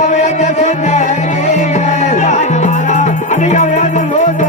गवळ्याच्या सुंदरी आम्ही गवळ्याचं लोक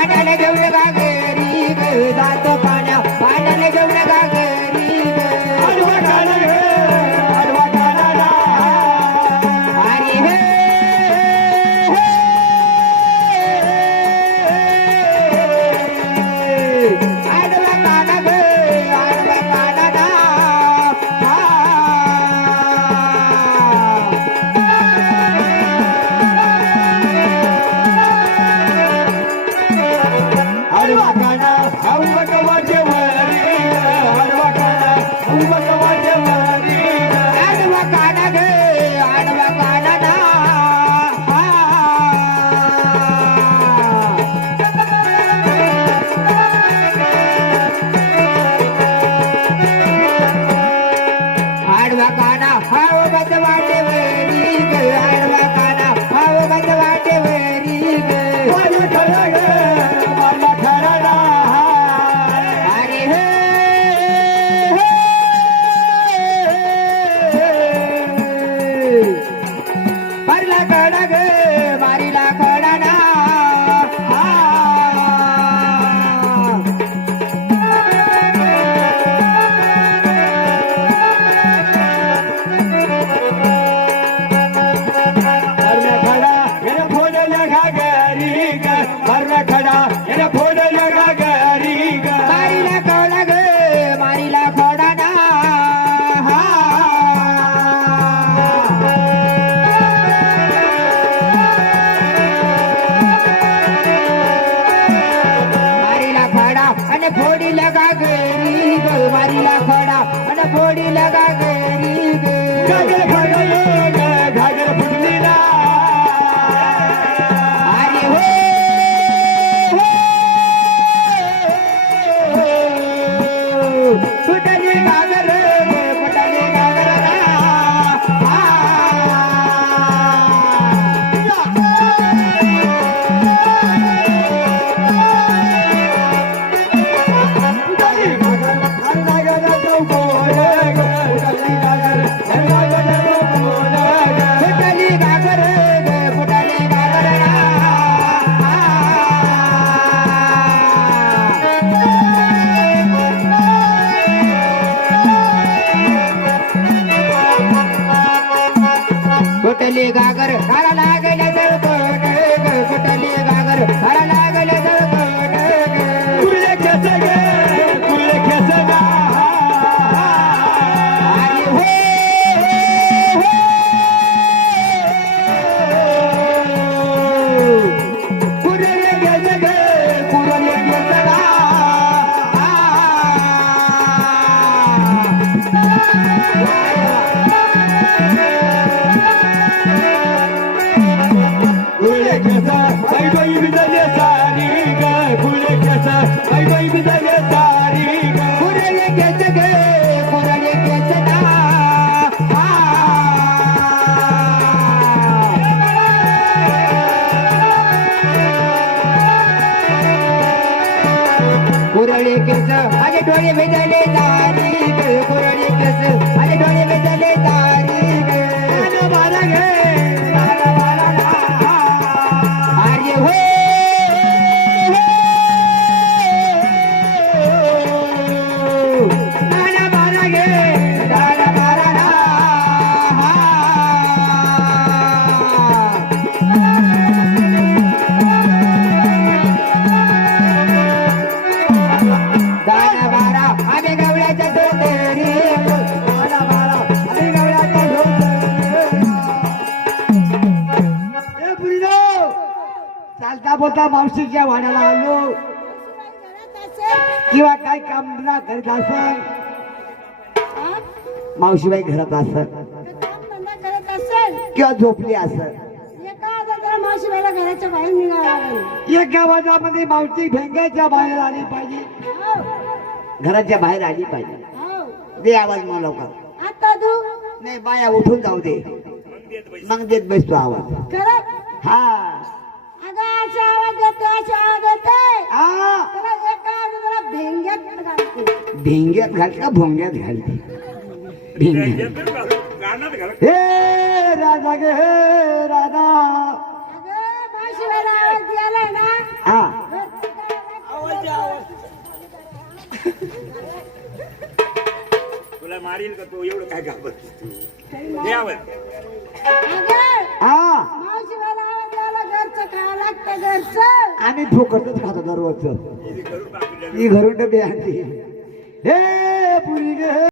पाण्याला घेऊन गागरी ग जातो पाण्याला घेऊन गागरी ग अरे हे आडवा काना ग आडवा काना ना फोड़ी लगा गरी ग मारीला खड़ा अन फोड़ी लगा गरी ग घागर फुटली ग घागर फुटली ना अरे हो फुटली घागर फुटली घागर ना कुटली गागर धारा लागले जळ कोट कुटली गागर धारा लागले जळ कोट कुले कैसे गे कुले कैसे ना आई हो कुले कैसे गे कुले कैसे ना पुरले कुरळी केस माझे डोळे भिजले दारी ग कुरळी केस माझे डोळे भिजले दारी ग बारा घे अरे हो नाना बारा घे नाना बारा ना दाना बारा आम्ही गवळ्याच्या डोंगरी दाना बारा आम्ही गवळ्याच्या डोंगरी ए पुरीनो चालता बोलता मावशीच्या वाड्याला आलो किंवा काय काम ना करत असल मावशीबाई घरात असत किंवा झोपली असत मावशीला घराच्या बाहेर निघाला एका वाजामध्ये मावशी भेंग्याच्या बाहेर आली पाहिजे घराच्या बाहेर आली पाहिजे दे आवाज मला लवकर आता तू नाही बाया उठून जाऊ दे मग देत बसतो आवाज करत हा अगं असा आवाज देते असा आवाज देते आ त्याला एका आवाजाला भेंग्यात घालते भिंग्यात घाल का भोंग्यात घालते भिंग्यात हे राधा गे हे राधा अगं मावशीला आवाज द्यायला ना हा तुला मारील का तू एवढं काय घाबरत दे आवाज अगं हा मावशीला आवाज द्यायला घरचं खावं लागतं घरचं आम्ही फुकटच खातो दररोजचं करून टाकलं ही घरून डबे आणली हे पुरी गे